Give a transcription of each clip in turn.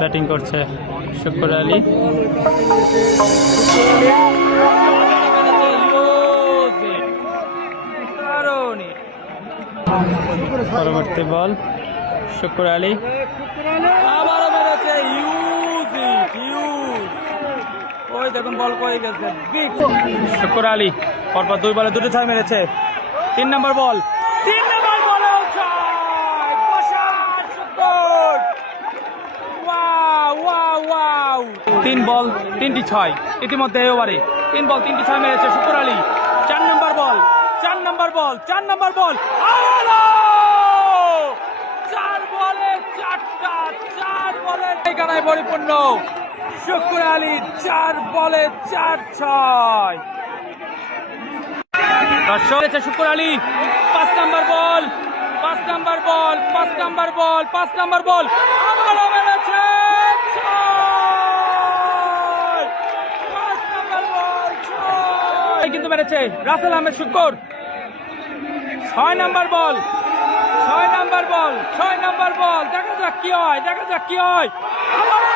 Batting করছে শুক্র আলী। পরবর্তী বল শুক্র আলী। আবারও ওই দেখুন বল গেছে। শুক্র আলী পরপর দুই বলে দুটো ছয় মেরেছে। তিন নম্বর বল। তিন নম্বর বলে ছয় বসার শুকর ওয়াও ওয়াও তিন বল, তিনটি ছয়। ইতিমধ্যে ওভারে। তিন বল, তিনটি ছয় মেরেছে শুকুর আলী। চার নম্বর বল, চার নম্বর বল, চার নম্বর বল! চার বলে চারটা, চার বলে এখানে পরিপূর্ণ। শুকুর আলী চার বলে চার ছয়। দর্শক শুকুর আলী। পাঁচ নাম্বার বল, পাঁচ নাম্বার বল, পাঁচ নাম্বার বল, পাঁচ নাম্বার বল। মেরেছে ছয়! পাঁচ নাম্বার বল, ছয়! কিন্তু মেরেছে রাসেল আহমেদ শুকর ছয় নাম্বার বল। ছয় নাম্বার বল। ছয় নাম্বার বল। দেখা যাক কি হয়, দেখা যাক কি হয়। আবারও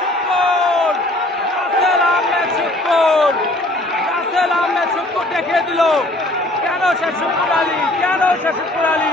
শুকর রাসেল দিল। কেন আলী? কেন শুক্কুর আলী?